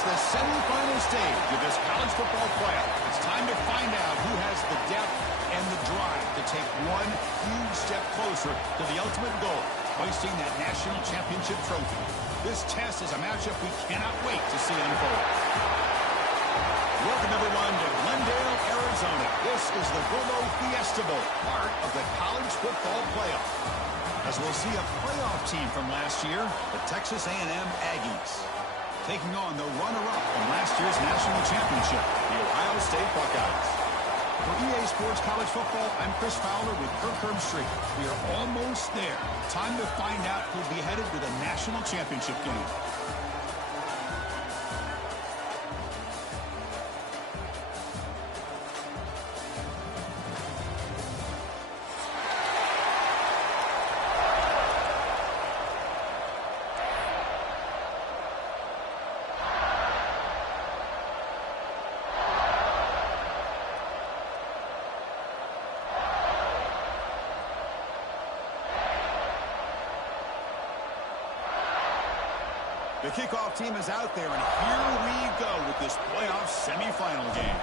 It's the semifinal stage of this college football playoff. It's time to find out who has the depth and the drive to take one huge step closer to the ultimate goal, hoisting that national championship trophy. This test is a matchup we cannot wait to see unfold. Welcome, everyone, to Glendale, Arizona. This is the Golo Fiesta Bowl, part of the college football playoff. As we'll see a playoff team from last year, the Texas A&M Aggies, taking on the runner-up from last year's national championship, the Ohio State Buckeyes. For EA Sports College Football, I'm Chris Fowler with Kirk Herbstreit. We are almost there. Time to find out who'll be headed to the national championship game. The kickoff team is out there, and here we go with this playoff semifinal game.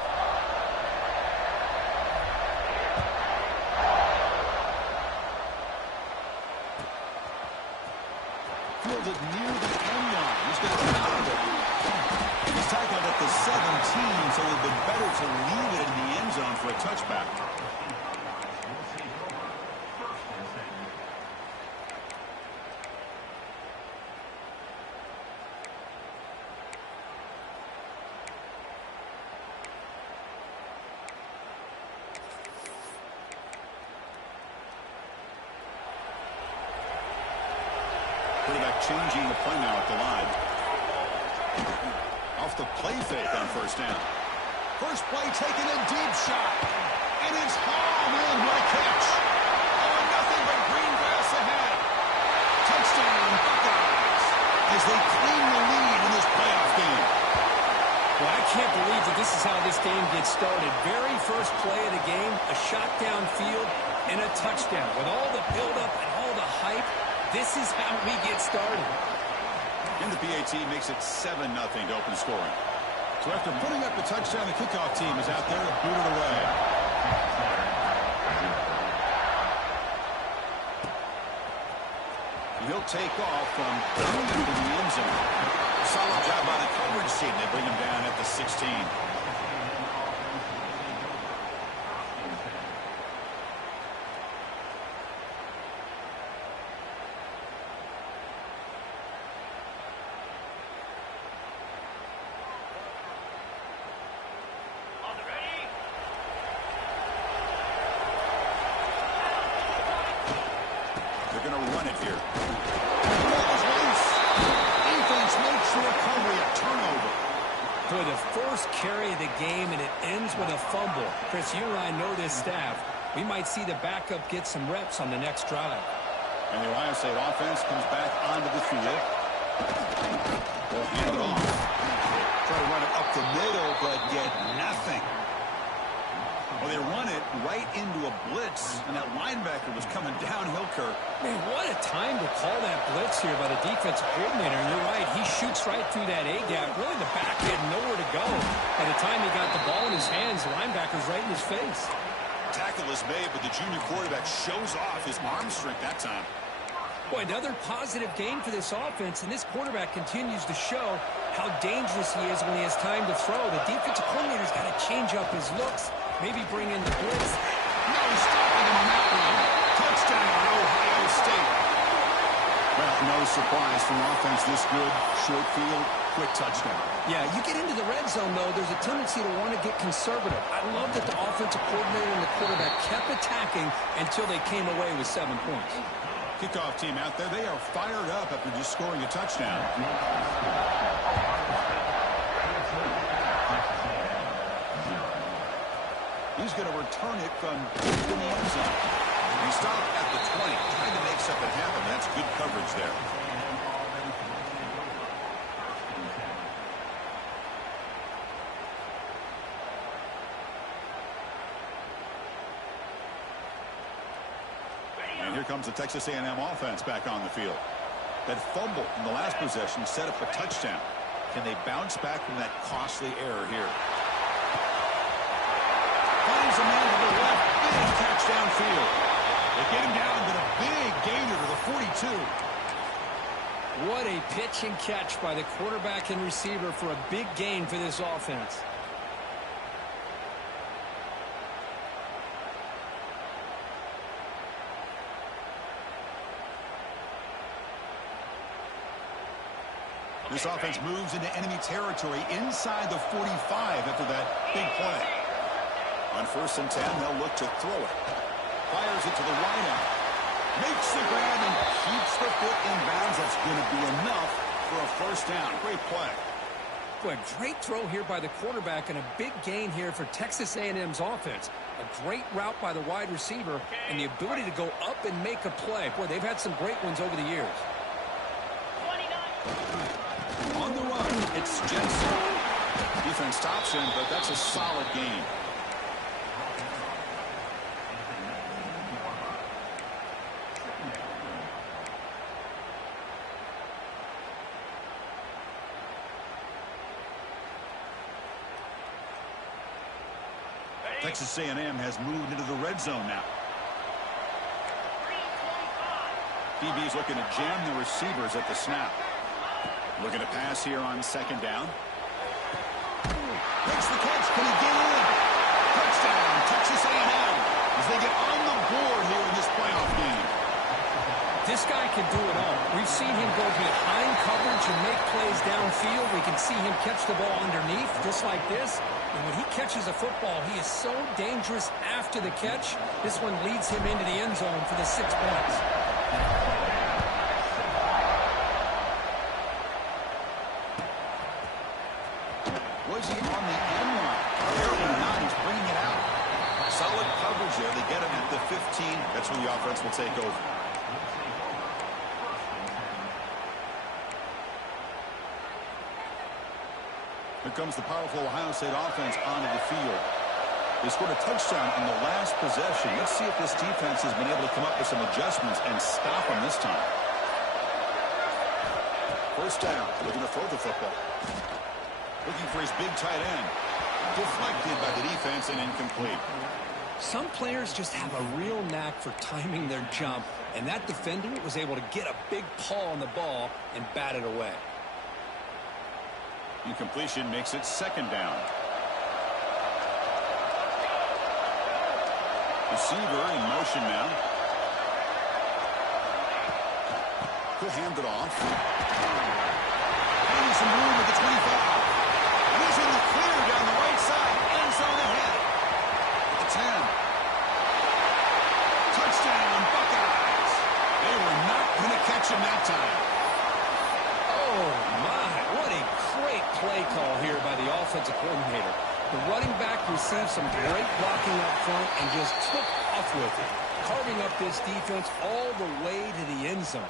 Fielded near the end line. He's going to tackle it. He's tackled at the 17, so it would have been better to leave it in the end zone for a touchback. Quarterback changing the play now at the line. Off the play fake on first down. First play taking a deep shot. And it's home in. What a catch. Oh, nothing but green grass ahead. Touchdown, Buckeyes, as they claim the lead in this playoff game. Well, I can't believe that this is how this game gets started. Very first play of the game, a shot downfield, and a touchdown. With all the buildup and all the hype, this is how we get started. And the PAT makes it 7-0 to open scoring. So after putting up the touchdown, the kickoff team is out there to boot it away. He'll take off from into the end zone. Solid job by the coverage team. They bring him down at the 16. They're going to run it here. Defense makes the recovery a turnover. For the first carry of the game, and it ends with a fumble. Chris, you and I know this staff. We might see the backup get some reps on the next drive. And the Ohio State offense comes back onto the field. They'll hand it off. Try to run it up the middle, but get nothing. Well, they run it right into a blitz, and that linebacker was coming downhill, Kirk. Man, what a time to call that blitz here by the defensive coordinator. And you're right, he shoots right through that A-gap. Really, the back had nowhere to go. By the time he got the ball in his hands, the linebacker's right in his face. Tackle is made, but the junior quarterback shows off his arm strength that time. Boy, another positive game for this offense, and this quarterback continues to show how dangerous he is when he has time to throw. The defensive coordinator's got to change up his looks, maybe bring in the blitz. No stopping him on that one. Touchdown, Ohio State. Well, no surprise from offense this good. Short field, quick touchdown. Yeah, you get into the red zone, though, there's a tendency to want to get conservative. I love that the offensive coordinator and the quarterback kept attacking until they came away with 7 points. Kickoff team out there, they are fired up after just scoring a touchdown. He's going to return it from deep in the end zone. He stopped at the 20, trying to make something happen. That's good coverage there. And here comes the Texas A&M offense back on the field. That fumble in the last possession set up a touchdown. Can they bounce back from that costly error here? Finds a man to the left. Big catch downfield. They get him down, but a big gainer to the 42. What a pitch and catch by the quarterback and receiver for a big gain for this offense. This offense moves into enemy territory inside the 45 after that big play. On 1st and 10, they'll look to throw it. Fires it to the wideout. Makes the grab and keeps the foot in bounds. That's going to be enough for a 1st down. Great play. Boy, great throw here by the quarterback and a big gain here for Texas A&M's offense. A great route by the wide receiver and the ability to go up and make a play. Boy, they've had some great ones over the years. On the run, it's Jensen. Defense stops him, but that's a solid gain. Texas A&M has moved into the red zone now. DB's looking to jam the receivers at the snap. Looking to pass here on 2nd down. Makes the catch. Can he get in? Touchdown, Texas A&M, as they get on the board here in this playoff game. This guy can do it all. We've seen him go behind coverage and make plays downfield. We can see him catch the ball underneath, just like this. And when he catches a football, he is so dangerous after the catch. This one leads him into the end zone for the 6 points. Was he on the end line? Apparently not. He's bringing it out. Solid coverage there. They get him at the 15. That's where the offense will take over. Here comes the powerful Ohio State offense onto the field. They scored a touchdown in the last possession. Let's see if this defense has been able to come up with some adjustments and stop them this time. 1st down. Looking to throw the football. Looking for his big tight end. Deflected by the defense and incomplete. Some players just have a real knack for timing their jump, and that defender was able to get a big paw on the ball and bat it away. Incompletion makes it 2nd down. Receiver in motion now. He'll hand it off. Finding some room at the 25. He's in the clear down the right side. End zone ahead. At the 10. Touchdown, Buckeyes. They were not going to catch him that time. Oh, my. What a great play call here by the offensive coordinator. The running back received some great blocking up front and just took off with it, carving up this defense all the way to the end zone.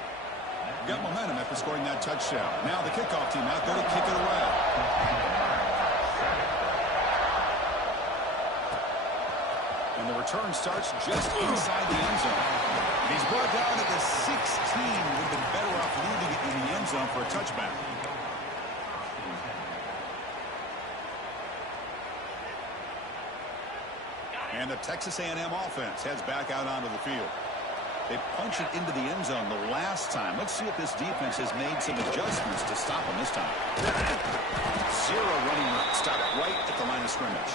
Got momentum after scoring that touchdown. Now the kickoff team out there to kick it away. And the return starts just inside the end zone. And he's brought down at the 16. Would have been better off leaving it in the end zone for a touchback. And the Texas A&M offense heads back out onto the field. They punch it into the end zone the last time. Let's see if this defense has made some adjustments to stop them this time. Zero running room. Stop right at the line of scrimmage.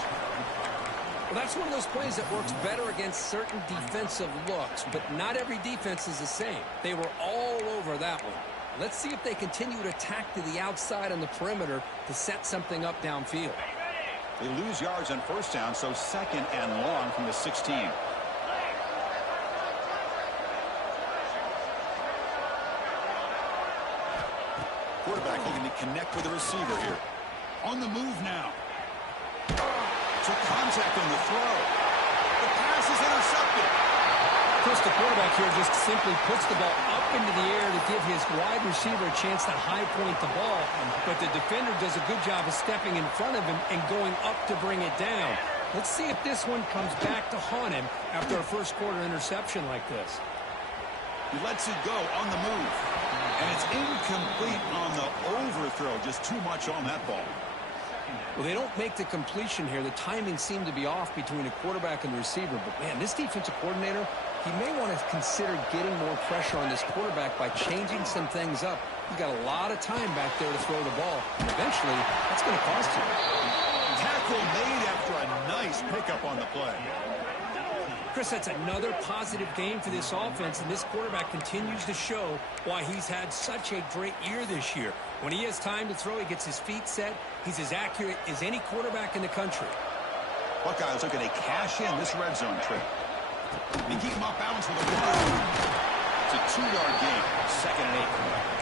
Well, that's one of those plays that works better against certain defensive looks, but not every defense is the same. They were all over that one. Let's see if they continue to attack to the outside on the perimeter to set something up downfield. They lose yards on 1st down, so 2nd and long from the 16. Quarterback looking to connect with the receiver here. On the move now. Took contact on the throw. The pass is intercepted. Chris, the quarterback here just simply puts the ball up into the air to give his wide receiver a chance to high point the ball. But the defender does a good job of stepping in front of him and going up to bring it down. Let's see if this one comes back to haunt him after a 1st quarter interception like this. He lets it go on the move. And it's incomplete on the overthrow. Just too much on that ball. Well, they don't make the completion here. The timing seemed to be off between the quarterback and the receiver. But, man, this defensive coordinator, he may want to consider getting more pressure on this quarterback by changing some things up. He's got a lot of time back there to throw the ball. And eventually, that's going to cost him. Tackle made after a nice pickup on the play. Chris, that's another positive game for this offense, and this quarterback continues to show why he's had such a great year this year. When he has time to throw, he gets his feet set. He's as accurate as any quarterback in the country. Buckeyes looking to cash in this red zone trip. They keep him off balance with a run. It's a 2-yard gain, 2nd and 8.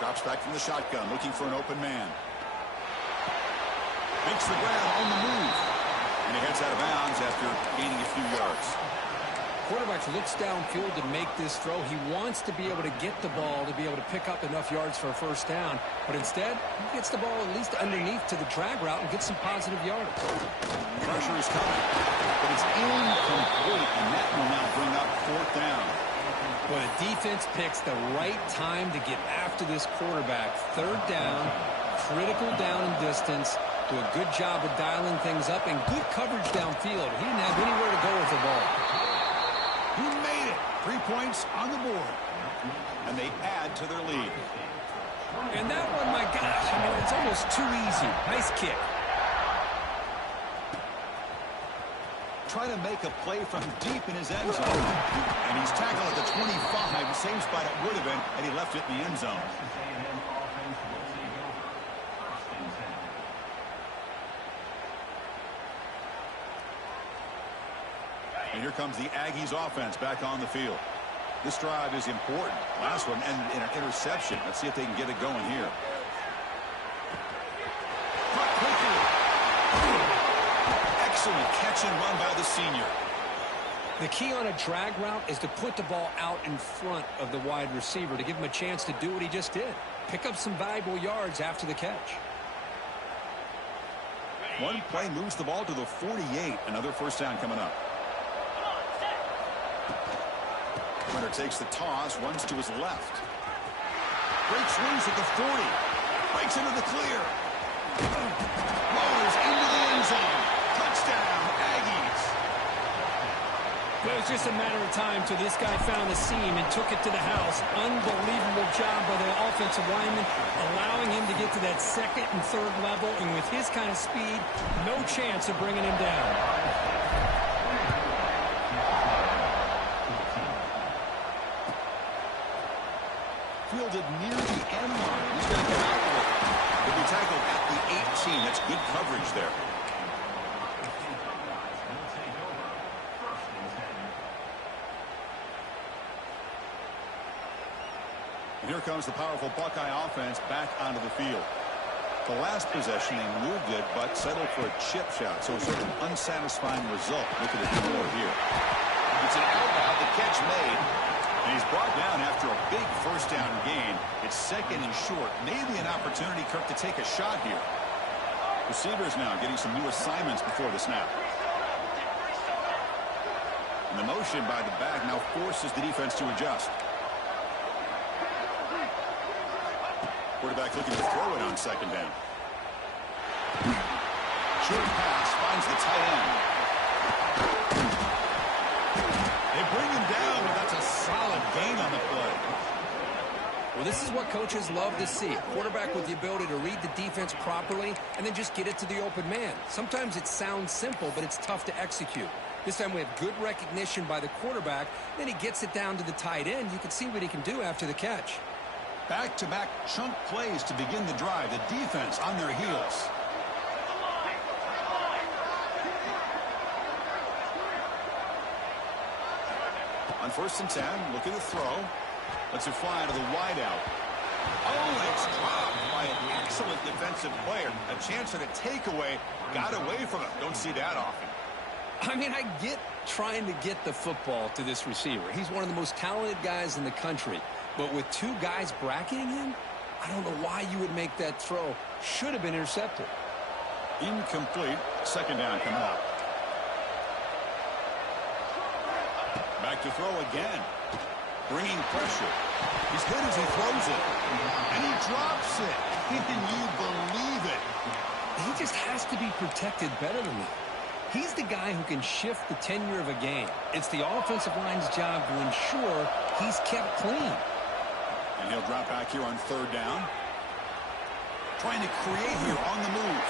Drops back from the shotgun, looking for an open man. Makes the grab on the move. And he heads out of bounds after gaining a few yards. Quarterback looks downfield to make this throw. He wants to be able to get the ball to be able to pick up enough yards for a first down. But instead, he gets the ball at least underneath to the drag route and gets some positive yards. Pressure is coming. But it's incomplete, and that will now bring up 4th down. Well, the defense picks the right time to get after this quarterback. 3rd down, critical down and distance. Do a good job of dialing things up and good coverage downfield. He didn't have anywhere to go with the ball. He made it. 3 points on the board. And they add to their lead. And that one, my gosh, I mean, it's almost too easy. Nice kick. Trying to make a play from deep in his end zone. And he's tackled at the 25. Same spot it would have been had he left it in the end zone. And here comes the Aggies offense back on the field. This drive is important. Last one ended in an interception. Let's see if they can get it going here. Excellent catch and run by the senior. The key on a drag route is to put the ball out in front of the wide receiver to give him a chance to do what he just did. Pick up some valuable yards after the catch. One play moves the ball to the 48. Another first down coming up. Winner takes the toss, runs to his left. Great swings at the 40. Breaks into the clear. Rolls into the end zone. Touchdown, Aggies. Well, it was just a matter of time till this guy found the seam and took it to the house. Unbelievable job by the offensive lineman, allowing him to get to that 2nd and 3rd level. And with his kind of speed, no chance of bringing him down. Fielded near the end line. He's going to come out with it. He'll be tackled at the 18. That's good coverage there. And here comes the powerful Buckeye offense back onto the field. The last possession, they moved it, but settled for a chip shot. So sort of an unsatisfying result. Look at it more here. It's an out, the catch made. And he's brought down after a big first down gain. It's 2nd and short. Maybe an opportunity, Kirk, to take a shot here. Receivers now getting some new assignments before the snap. And the motion by the back now forces the defense to adjust. Quarterback looking to throw it on 2nd down. Short pass finds the tight end. They bring him down, but that's a solid gain on the play. Well, this is what coaches love to see. A quarterback with the ability to read the defense properly and then just get it to the open man. Sometimes it sounds simple, but it's tough to execute. This time we have good recognition by the quarterback. Then he gets it down to the tight end. You can see what he can do after the catch. Back-to-back chunk plays to begin the drive. The defense on their heels. On 1st and 10, look at the throw. Lets it fly to the wideout. Oh, and it's dropped by an excellent defensive player. A chance at a takeaway. Got away from it. Don't see that often. I mean, I get trying to get the football to this receiver. He's one of the most talented guys in the country. But with two guys bracketing him, I don't know why you would make that throw. Should have been intercepted. Incomplete. Second down coming up. Back to throw again. Bringing pressure. He's hit as he throws it. And he drops it. Can you believe it? He just has to be protected better than that. He's the guy who can shift the tenure of a game. It's the offensive line's job to ensure he's kept clean. And he'll drop back here on third down. Trying to create here on the move.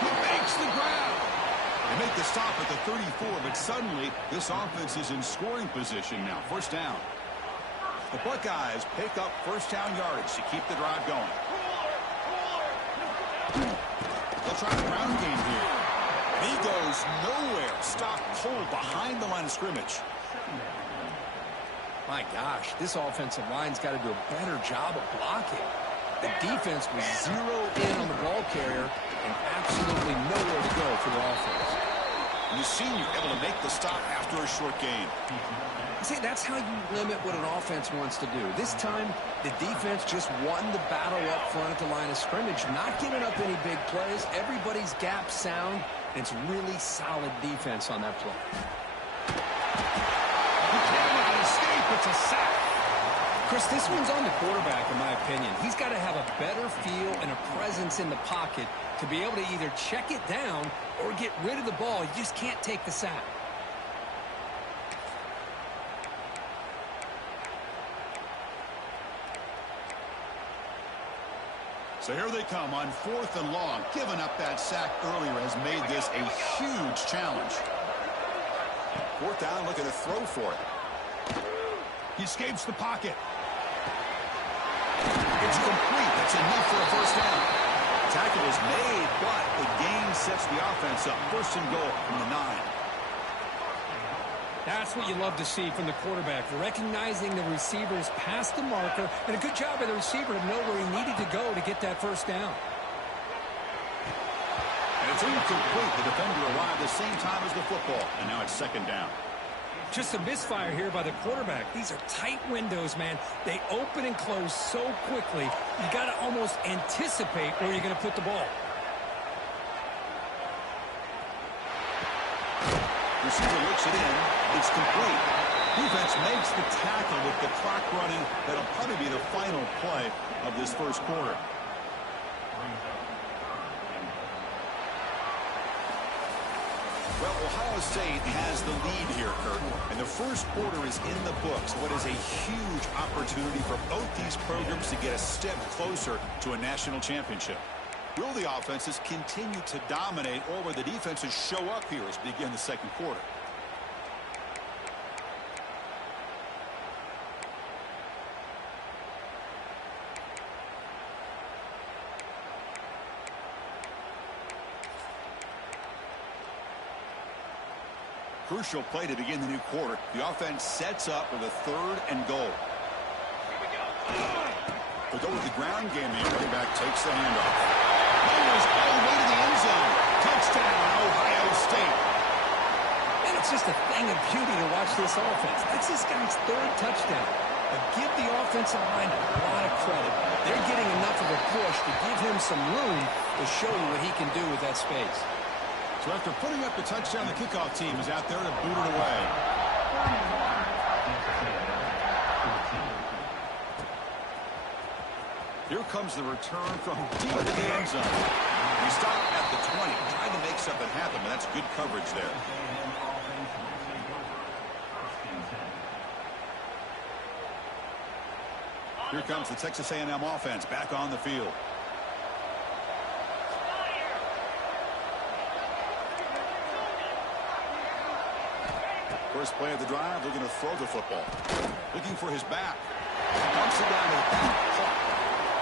He makes the grab. They make the stop at the 34, but suddenly this offense is in scoring position now. First down. The Buckeyes pick up first down yardage to keep the drive going. They'll try the ground game here. And he goes nowhere. Stopped cold behind the line of scrimmage. My gosh, this offensive line's got to do a better job of blocking. The defense was zeroed in on the ball carrier and absolutely nowhere to go for the offense. And the senior able to make the stop after a short gain. See, that's how you limit what an offense wants to do. This time, the defense just won the battle up front at the line of scrimmage, not giving up any big plays. Everybody's gap sound, and it's really solid defense on that play. He cannot escape. It's a sack. Chris, this one's on the quarterback, in my opinion. He's got to have a better feel and a presence in the pocket to be able to either check it down or get rid of the ball. You just can't take the sack. So here they come on fourth and long. Giving up that sack earlier has made this a huge challenge. Fourth down, looking to throw for it. He escapes the pocket. It's complete. That's enough for a first down. Tackle is made, but the gain sets the offense up. First and goal from the 9. That's what you love to see from the quarterback, recognizing the receivers past the marker, and a good job by the receiver to know where he needed to go to get that first down. And it's incomplete. The defender arrived the same time as the football, and now it's second down. Just a misfire here by the quarterback. These are tight windows, man. They open and close so quickly, you got to almost anticipate where you're going to put the ball. Receiver looks it in. It's complete. Defense makes the tackle with the clock running. That'll probably be the final play of this first quarter. Well, Ohio State has the lead here, Kurt, and the first quarter is in the books. What is a huge opportunity for both these programs to get a step closer to a national championship. Will the offenses continue to dominate, or will the defenses show up here as we begin the second quarter? Crucial play to begin the new quarter. The offense sets up with a third and goal. They'll go with the ground game. The running back takes the handoff. Goes all the way to the end zone. Touchdown, Ohio State. And it's just a thing of beauty to watch this offense. That's this guy's third touchdown. But give the offensive line a lot of credit. They're getting enough of a push to give him some room to show you what he can do with that space. So after putting up the touchdown, the kickoff team is out there to boot it away. Here comes the return from deep in the end zone. He stopped at the 20, trying to make something happen, but that's good coverage there. Here comes the Texas A&M offense back on the field. First play of the drive, looking to throw the football. Looking for his back. Dumps it down to the back.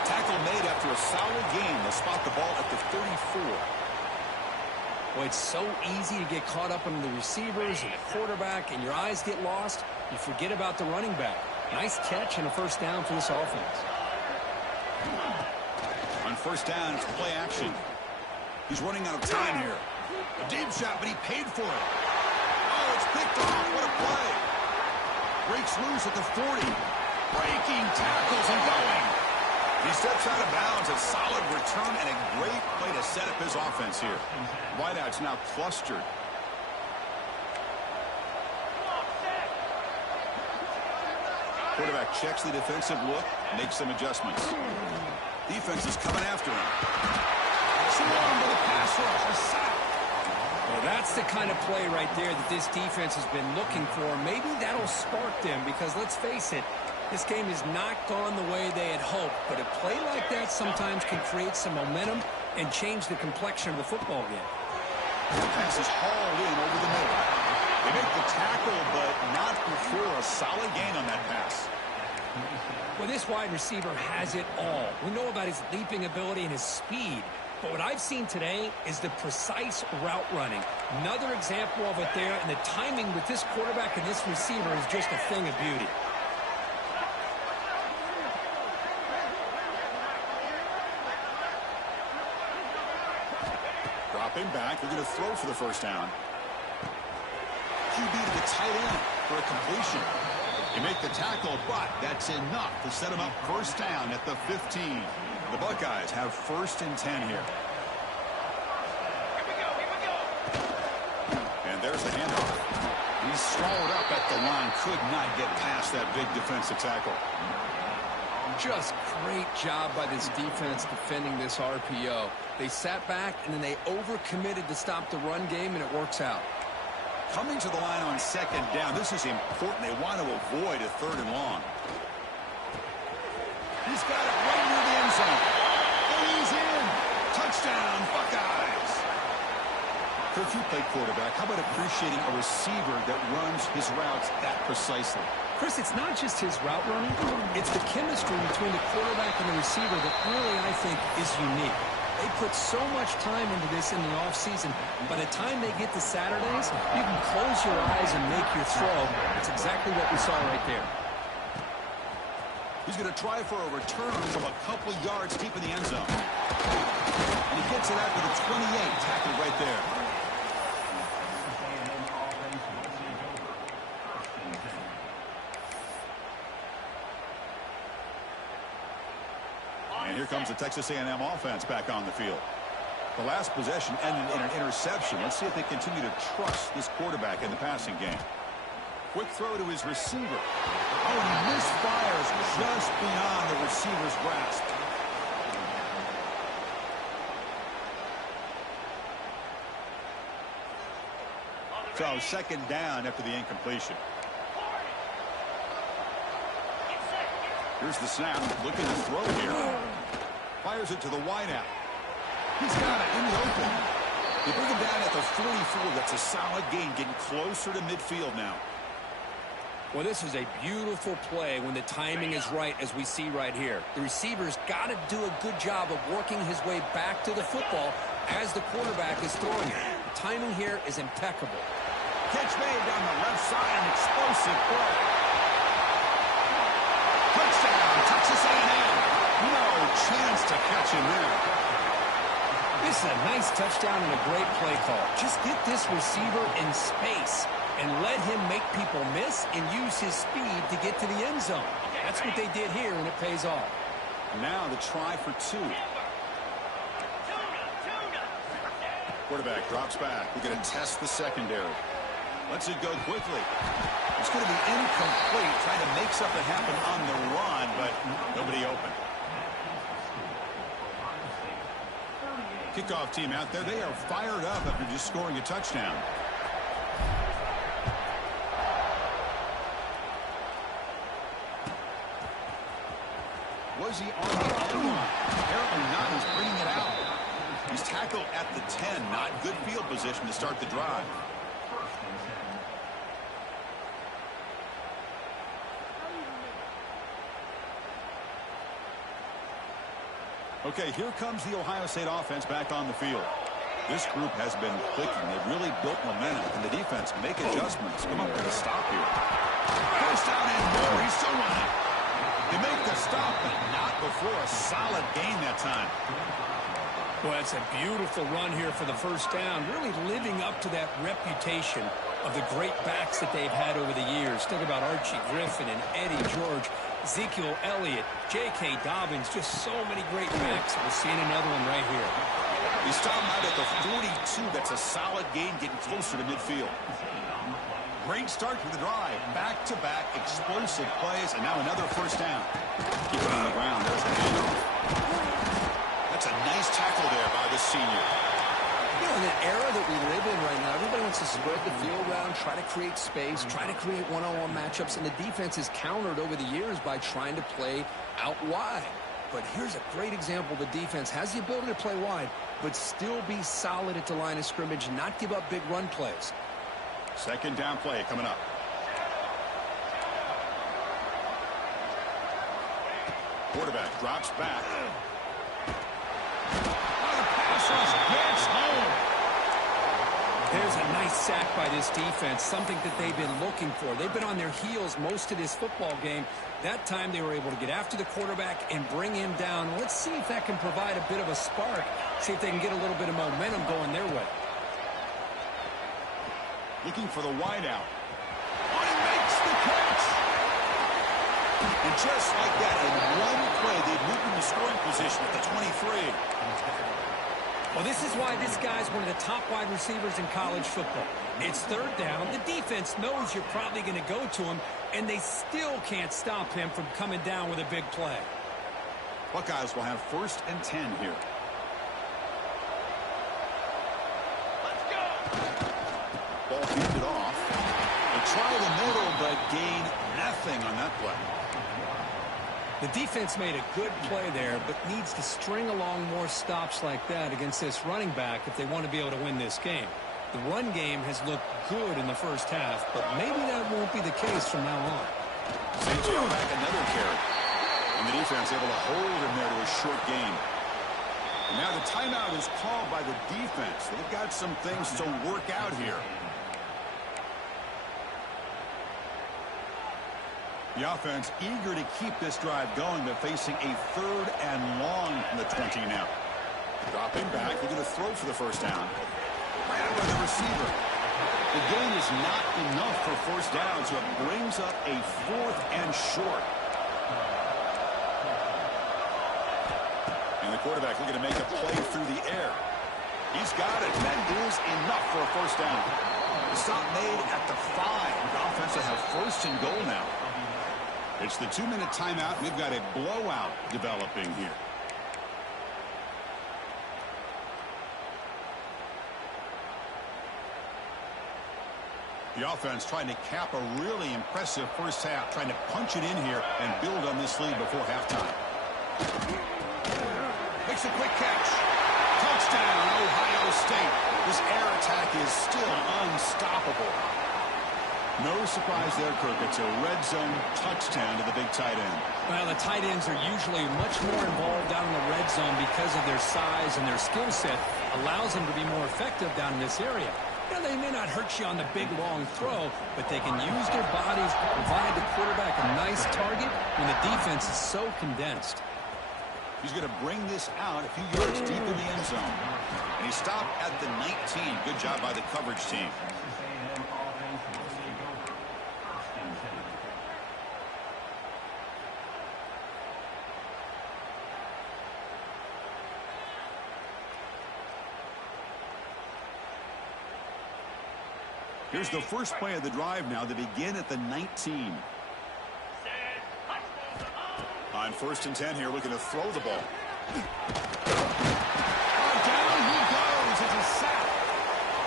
Tackle made after a solid game. They'll spot the ball at the 34. Boy, it's so easy to get caught up in the receivers and the quarterback, and your eyes get lost. You forget about the running back. Nice catch and a first down for this offense. On first down, it's play action. He's running out of time here. A deep shot, but he paid for it. Oh, it's picked off. breaks loose at the 40. Breaking tackles and going. He steps out of bounds. A solid return and a great play to set up his offense here. Wideouts now clustered. Quarterback checks the defensive look, makes some adjustments. Defense is coming after him. Swarm to the pass rush, a sack. Well, that's the kind of play right there that this defense has been looking for. Maybe that'll spark them because, let's face it, this game has not gone the way they had hoped. But a play like that sometimes can create some momentum and change the complexion of the football game. The pass is hauled in over the middle. They make the tackle, but not before a solid gain on that pass. Well, this wide receiver has it all. We know about his leaping ability and his speed. But what I've seen today is the precise route running. Another example of it there, and the timing with this quarterback and this receiver is just a thing of beauty. Dropping back, they're going to throw for the first down. QB to the tight end for a completion. You make the tackle, but that's enough to set him up first down at the 15. The Buckeyes have 1st and 10 here. And there's the handoff. He's swallowed up at the line. Could not get past that big defensive tackle. Just great job by this defense defending this RPO. They sat back, and then they overcommitted to stop the run game, and it works out. Coming to the line on 2nd down. This is important. They want to avoid a 3rd and long. He's got it right near the end zone. And he's in. Touchdown, Buckeyes. Kirk, you played quarterback. How about appreciating a receiver that runs his routes that precisely? Chris, it's not just his route running. It's the chemistry between the quarterback and the receiver that really, I think, is unique. They put so much time into this in the offseason. By the time they get to Saturdays, you can close your eyes and make your throw. That's exactly what we saw right there. He's going to try for a return from a couple yards deep in the end zone. And he gets it out to the 28, tackled right there. And here comes the Texas A&M offense back on the field. The last possession ended in an interception. Let's see if they continue to trust this quarterback in the passing game. Quick throw to his receiver. Oh, and he misfires just beyond the receiver's grasp. So 2nd down after the incompletion. Here's the snap. Looking to throw here. Fires it to the wideout. He's got it in the open. They bring him down at the 44. That's a solid gain, getting closer to midfield now. Well, this is a beautiful play when the timing is right, as we see right here. The receiver's got to do a good job of working his way back to the football as the quarterback is throwing it. The timing here is impeccable. Catch made down the left side, an explosive play. Touchdown, Texas A&M. No chance to catch him there. This is a nice touchdown and a great play call. Just get this receiver in space and let him make people miss and use his speed to get to the end zone. That's what they did here, and it pays off. Now the try for 2. Quarterback drops back. We're going to test the secondary. Lets it go quickly. It's going to be incomplete, trying to make something happen on the run, but nobody open. Kickoff team out there. They are fired up after just scoring a touchdown. Was he on the end line? Apparently not. He's bringing it out. He's tackled at the 10. Not good field position to start the drive. Okay, here comes the Ohio State offense back on the field. This group has been clicking. They've really built momentum, and the defense make adjustments. Come up with a stop here. First down and more. He's still running. They make the stop, but not before a solid gain that time. Well, it's a beautiful run here for the first down, really living up to that reputation. of the great backs that they've had over the years. Think about Archie Griffin and Eddie George, Ezekiel Elliott, J.K. Dobbins, just so many great backs. We're seeing another one right here. We stop him out at the 42. That's a solid gain, getting closer to midfield. Great start to the drive. Back-to-back explosive plays, and now another first down. Keep it on the ground. There's the handoff. That's a nice tackle there by the senior. You know, in the era that we live in right now, everybody wants to spread the field around, try to create space, try to create one-on-one matchups, and the defense is countered over the years by trying to play out wide. But here's a great example. The defense has the ability to play wide, but still be solid at the line of scrimmage, not give up big run plays. Second down play coming up. Quarterback drops back. The pass rush gets home. There's a nice sack by this defense, something that they've been looking for. They've been on their heels most of this football game. That time they were able to get after the quarterback and bring him down. Let's see if that can provide a bit of a spark, see if they can get a little bit of momentum going their way. Looking for the wideout. Oh, he makes the catch! And just like that, in one play, they've moved in the scoring position at the 23. Well, this is why this guy's one of the top wide receivers in college football. It's third down. The defense knows you're probably going to go to him, and they still can't stop him from coming down with a big play. Buckeyes will have 1st and 10 here. Let's go! Ball handed off. They try the middle, but gain nothing on that play. The defense made a good play there, but needs to string along more stops like that against this running back if they want to be able to win this game. The run game has looked good in the first half, but maybe that won't be the case from now on. St. Joe back another carry. And the defense able to hold him there to a short gain. And now the timeout is called by the defense. They've got some things to work out here. The offense eager to keep this drive going, but facing a 3rd and long from the 20 now. Dropping back, looking to throw for the first down. Ran by the receiver. The gain is not enough for first down, so it brings up a 4th and short. And the quarterback looking to make a play through the air. He's got it. That is enough for a first down. The stop made at the 5. The offense will have 1st and goal now. It's the 2-minute timeout. We've got a blowout developing here. The offense trying to cap a really impressive first half, trying to punch it in here and build on this lead before halftime. Makes a quick catch. Touchdown, Ohio State. This air attack is still unstoppable. No surprise there, Kirk. It's a red zone touchdown to the big tight end. Well, the tight ends are usually much more involved down in the red zone because of their size and their skill set. Allows them to be more effective down in this area. Now, they may not hurt you on the big, long throw, but they can use their bodies to provide the quarterback a nice target when the defense is so condensed. He's going to bring this out a few yards deep in the end zone. And he stopped at the 19. Good job by the coverage team. Here's the first play of the drive now. They begin at the 19. On 1st and 10 here, looking to throw the ball. Down he goes. It's a sack.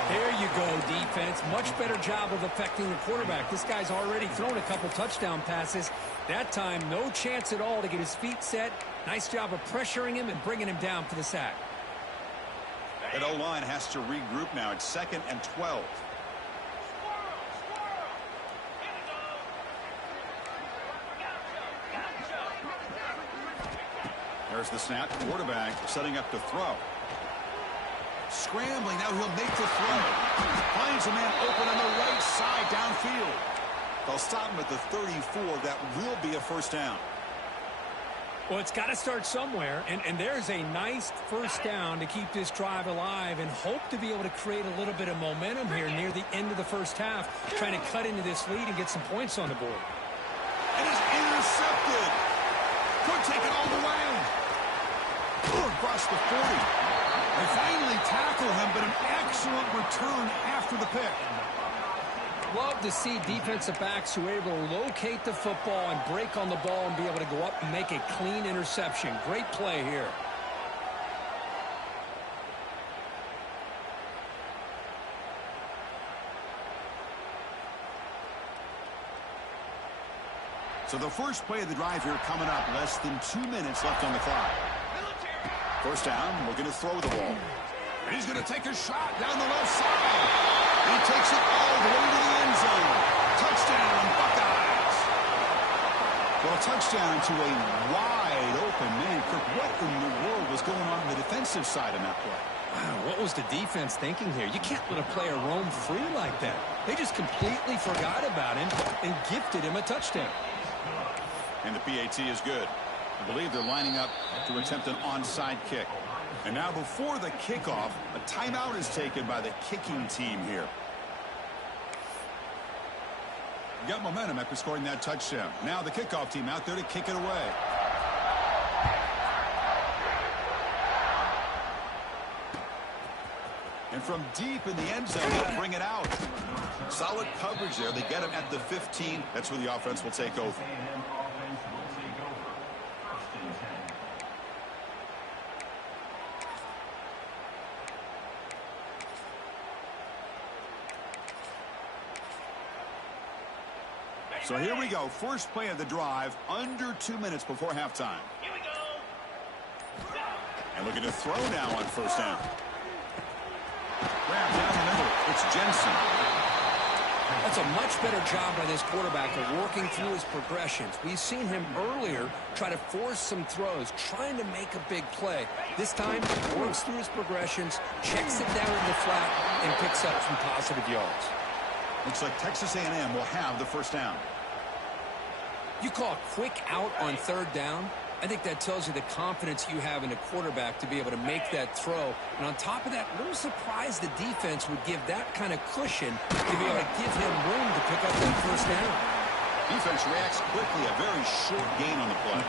There you go, defense. Much better job of affecting the quarterback. This guy's already thrown a couple touchdown passes. That time, no chance at all to get his feet set. Nice job of pressuring him and bringing him down for the sack. That O-line has to regroup now. It's 2nd and 12. There's the snap. Quarterback setting up to throw. Scrambling. Now he'll make the throw. Finds a man open on the right side downfield. They'll stop him at the 34. That will be a first down. Well, it's got to start somewhere, and there's a nice first down to keep this drive alive and hope to be able to create a little bit of momentum here near the end of the first half, trying to cut into this lead and get some points on the board. It is intercepted. Could take it all the way. Across the 40. They finally tackle him, but an excellent return after the pick. Love to see defensive backs who are able to locate the football and break on the ball and be able to go up and make a clean interception. Great play here. So the first play of the drive here coming up. Less than 2 minutes left on the clock. First down, looking to throw the ball. And he's going to take a shot down the left side. He takes it all the way to the end zone. Touchdown, Buckeyes. Well, touchdown to a wide open man. Kirk, what in the world was going on the defensive side of that play? Wow, what was the defense thinking here? You can't let a player roam free like that. They just completely forgot about him and gifted him a touchdown. And the PAT is good. I believe they're lining up to attempt an onside kick. And now before the kickoff, a timeout is taken by the kicking team here. Got momentum after scoring that touchdown. Now the kickoff team out there to kick it away. And from deep in the end zone, they'll bring it out. Solid coverage there. They get him at the 15. That's where the offense will take over. So here we go. First play of the drive, under 2 minutes before halftime. Here we go. And looking to throw now on first down. Grab down the middle. It's Jensen. That's a much better job by this quarterback of working through his progressions. We've seen him earlier try to force some throws, trying to make a big play. This time, he works through his progressions, checks it down in the flat, and picks up some positive yards. Looks like Texas A&M will have the first down. You call a quick out on third down. I think that tells you the confidence you have in a quarterback to be able to make that throw. And on top of that, a little surprised the defense would give that kind of cushion to be able to give him room to pick up that first down. Defense reacts quickly. A very short gain on the play.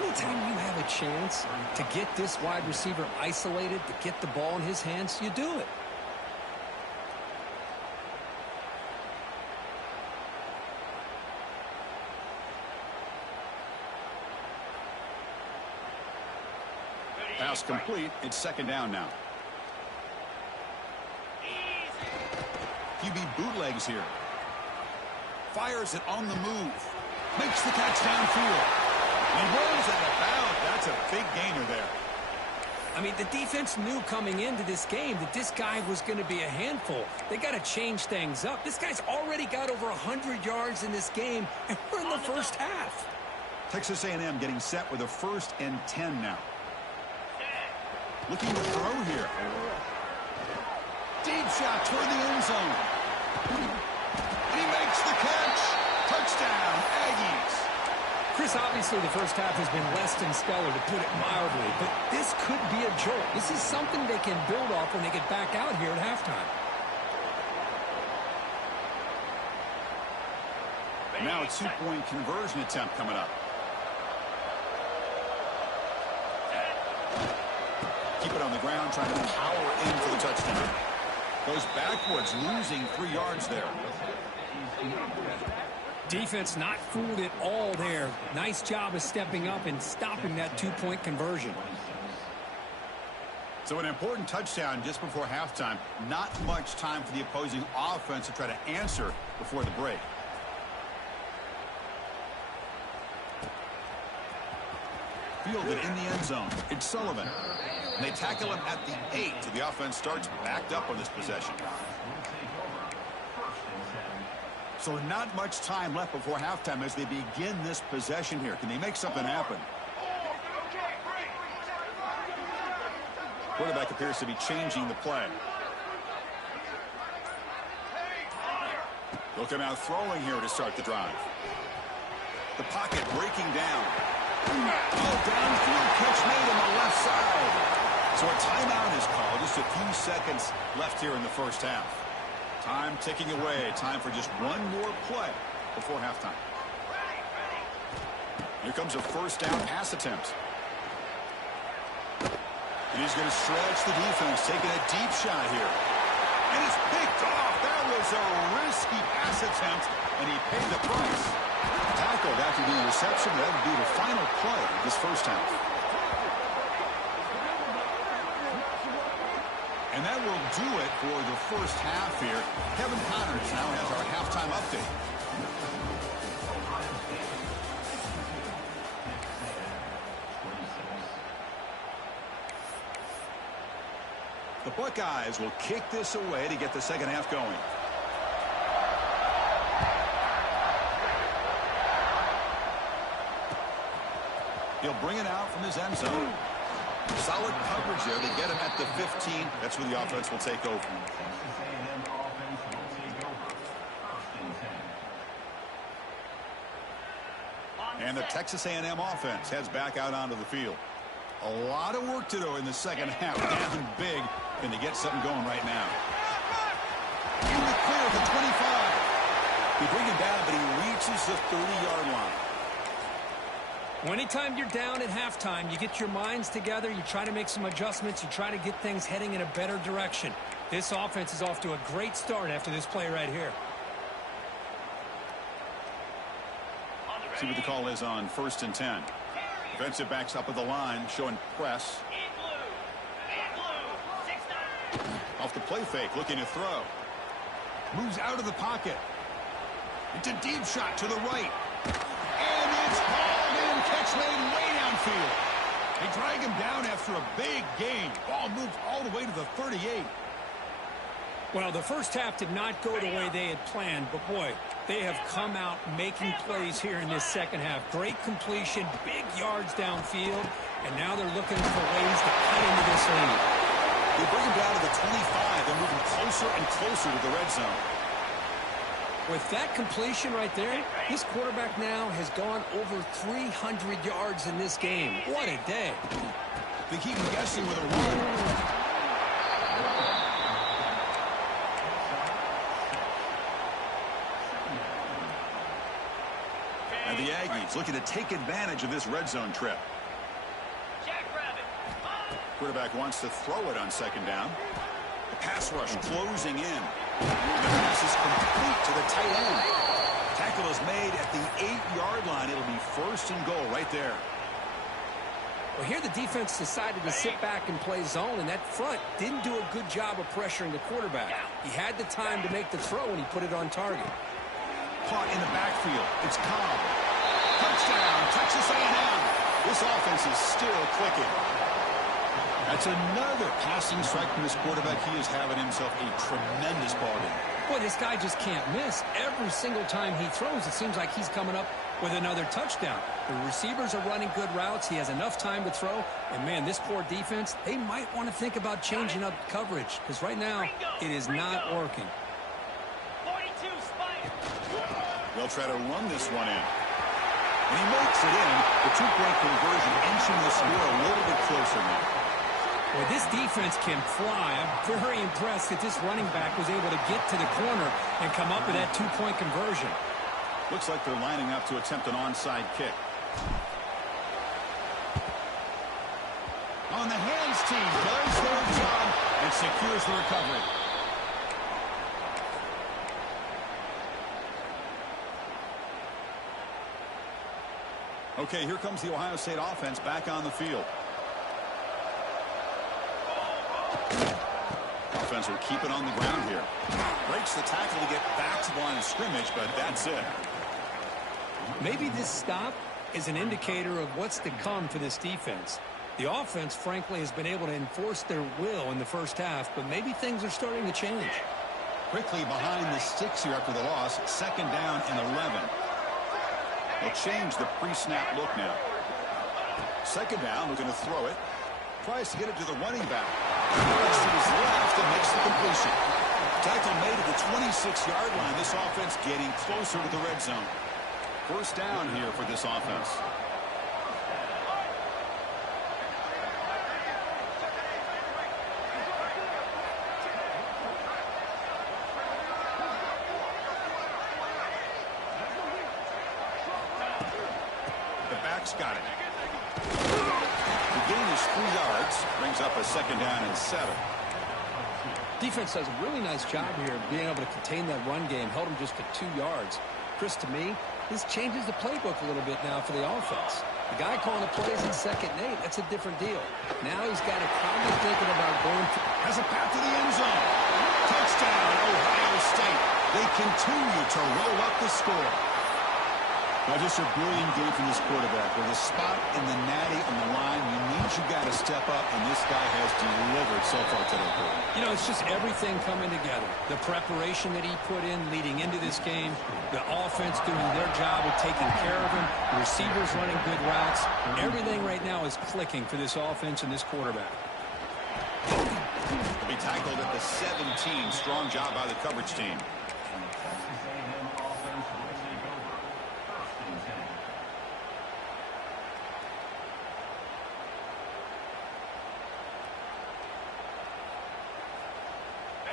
Anytime you have a chance to get this wide receiver isolated, to get the ball in his hands, you do it. Pass complete. It's second down now. QB bootlegs here. Fires it on the move. Makes the catch downfield. He rolls out of bounds. That's a big gainer there. I mean, the defense knew coming into this game that this guy was going to be a handful. They got to change things up. This guy's already got over 100 yards in this game, and we're in the first half. Texas A&M getting set with a 1st and 10 now. Looking to throw here. Deep shot toward the end zone. And he makes the catch. Touchdown, Aggies. Chris, obviously the first half has been less than stellar, to put it mildly, but this could be a jolt. This is something they can build off when they get back out here at halftime. Now a 2-point conversion attempt coming up. Keep it on the ground, trying to power in for the touchdown. Goes backwards, losing 3 yards there. Defense not fooled at all there. Nice job of stepping up and stopping that 2-point conversion. So an important touchdown just before halftime. Not much time for the opposing offense to try to answer before the break. Fielded in the end zone. It's Sullivan. And they tackle him at the 8. So the offense starts backed up on this possession. So not much time left before halftime as they begin this possession here. Can they make something happen? Quarterback appears to be changing the play. They'll come out throwing here to start the drive. The pocket breaking down. Oh, downfield catch made on the left side. So a timeout is called. Just a few seconds left here in the first half. Time ticking away. Time for just one more play before halftime. Here comes a first down pass attempt. And he's going to stretch the defense, taking a deep shot here. And it's picked off. That was a risky pass attempt, and he paid the price. Tackled after the interception. That would be the final play of this first half. And that will do it for the first half here. Kevin Connors now has our halftime update. The Buckeyes will kick this away to get the second half going. He'll bring it out from his end zone. Solid coverage there to get him at the 15. That's where the offense will take over. And the Texas A&M offense heads back out onto the field. A lot of work to do in the second half. Down big, and to get something going right now. In the clear at the 25. He brings him down, but he reaches the 30-yard line. Well, anytime you're down at halftime, you get your minds together, you try to make some adjustments, you try to get things heading in a better direction. This offense is off to a great start after this play right here. See what the call is on 1st and 10. Defensive backs up at the line, showing press. Off the play fake, looking to throw. Moves out of the pocket. It's a deep shot to the right. And it's hauled in, catch made way downfield. They drag him down after a big gain. Ball moved all the way to the 38. Well, the first half did not go the way they had planned, but boy, they have come out making plays here in this second half. Great completion, big yards downfield, and now they're looking for ways to cut into this lead. They bring him down to the 25. They're moving closer and closer to the red zone. With that completion right there, this quarterback now has gone over 300 yards in this game. What a day. They keep him guessing with a run. And the Aggies looking to take advantage of this red zone trip. Quarterback wants to throw it on second down. The pass rush closing in. And the pass is complete to the tight end. Tackle is made at the 8-yard line. It'll be 1st and goal right there. Well, here the defense decided to sit back and play zone, and that front didn't do a good job of pressuring the quarterback. He had the time to make the throw, and he put it on target. Caught in the backfield. It's Cobb. Touchdown, Texas A&M. This offense is still clicking. That's another passing strike from this quarterback. He is having himself a tremendous ball game. Boy, this guy just can't miss. Every single time he throws, it seems like he's coming up with another touchdown. The receivers are running good routes. He has enough time to throw. And, man, this poor defense, they might want to think about changing up coverage because right now it is not working. They'll try to run this one in. And he makes it in. The 2-point conversion inching the score a little bit closer now. Well, this defense can fly. I'm very impressed that this running back was able to get to the corner and come up with that 2-point conversion. Looks like they're lining up to attempt an onside kick. On the hands team does their job and secures the recovery. Okay, here comes the Ohio State offense back on the field. Offense will keep it on the ground here. Breaks the tackle to get back to the line of scrimmage, but that's it. Maybe this stop is an indicator of what's to come for this defense. The offense, frankly, has been able to enforce their will in the first half, but maybe things are starting to change. Quickly behind the sticks here after the loss. 2nd down and 11. They'll change the pre-snap look now. 2nd down, looking to throw it. Tries to get it to the running back. Looks to his left and makes the completion. Tackle made at the 26-yard line. This offense getting closer to the red zone. 1st down here for this offense. quarterback's got it. The gain is 3 yards. Brings up a 2nd down and 7. Defense does a really nice job here of being able to contain that run game. Held them just to 2 yards. Chris, to me, this changes the playbook a little bit now for the offense. The guy calling the plays in 2nd and 8, that's a different deal. Now he's got to probably thinking about going to... Has a path to the end zone. Touchdown, Ohio State. They continue to roll up the score. Now, just a brilliant game from this quarterback. With a spot in the natty on the line, you got to step up, and this guy has delivered so far today. You know, it's just everything coming together. The preparation that he put in leading into this game, the offense doing their job of taking care of him, the receivers running good routes. Everything right now is clicking for this offense and this quarterback. He'll be tackled at the 17. Strong job by the coverage team.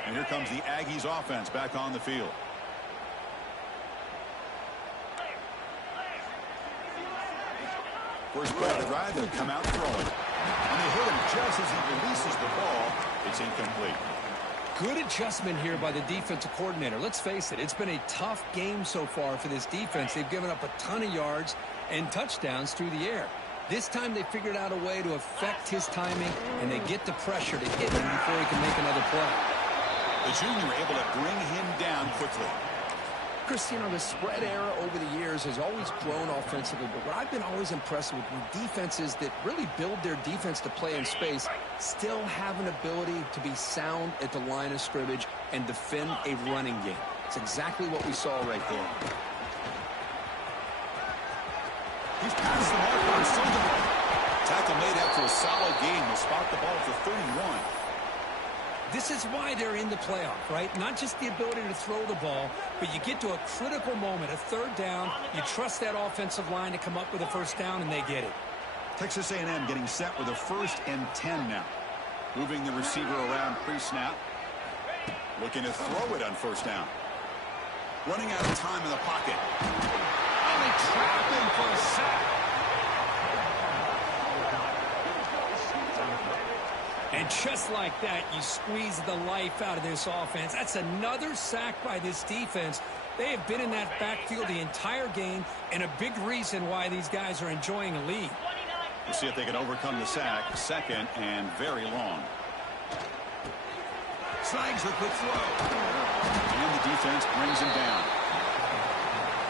And here comes the Aggies offense back on the field. First play of the drive, they'll come out throwing. And they hit him just as he releases the ball. It's incomplete. Good adjustment here by the defensive coordinator. Let's face it, it's been a tough game so far for this defense. They've given up a ton of yards and touchdowns through the air. This time they figured out a way to affect his timing, and they get the pressure to hit him before he can make another play. The junior able to bring him down quickly. Chris, you know, the spread era over the years has always grown offensively, but what I've been always impressed with defenses that really build their defense to play in space still have an ability to be sound at the line of scrimmage and defend a running game. It's exactly what we saw right there. He's past the mark on Sunday. Tackle made after a solid game. Will spot the ball for 31. This is why they're in the playoff, right? Not just the ability to throw the ball, but you get to a critical moment, a 3rd down. You trust that offensive line to come up with a 1st down, and they get it. Texas A&M getting set with a 1st and 10 now. Moving the receiver around pre-snap. Looking to throw it on 1st down. Running out of time in the pocket. And they trap him for a sack. And just like that, you squeeze the life out of this offense. That's another sack by this defense. They have been in that backfield the entire game, and a big reason why these guys are enjoying a lead. We'll see if they can overcome the sack. 2nd and very long. Snags the quick throw. And the defense brings him down.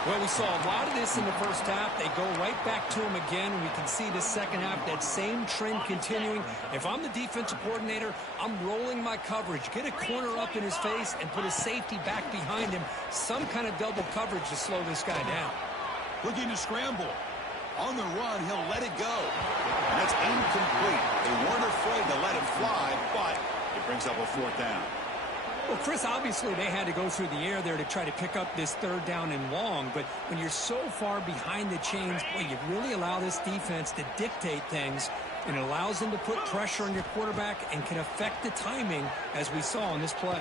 Well, we saw a lot of this in the 1st half. They go right back to him again. We can see the 2nd half, that same trend continuing. If I'm the defensive coordinator, I'm rolling my coverage. Get a corner up in his face and put a safety back behind him. Some kind of double coverage to slow this guy down. Looking to scramble. On the run, he'll let it go. And that's incomplete. They weren't afraid to let it fly, but it brings up a 4th down. Well, Chris, obviously they had to go through the air there to try to pick up this 3rd down and long, but when you're so far behind the chains, boy, you really allow this defense to dictate things, and it allows them to put pressure on your quarterback and can affect the timing, as we saw in this play.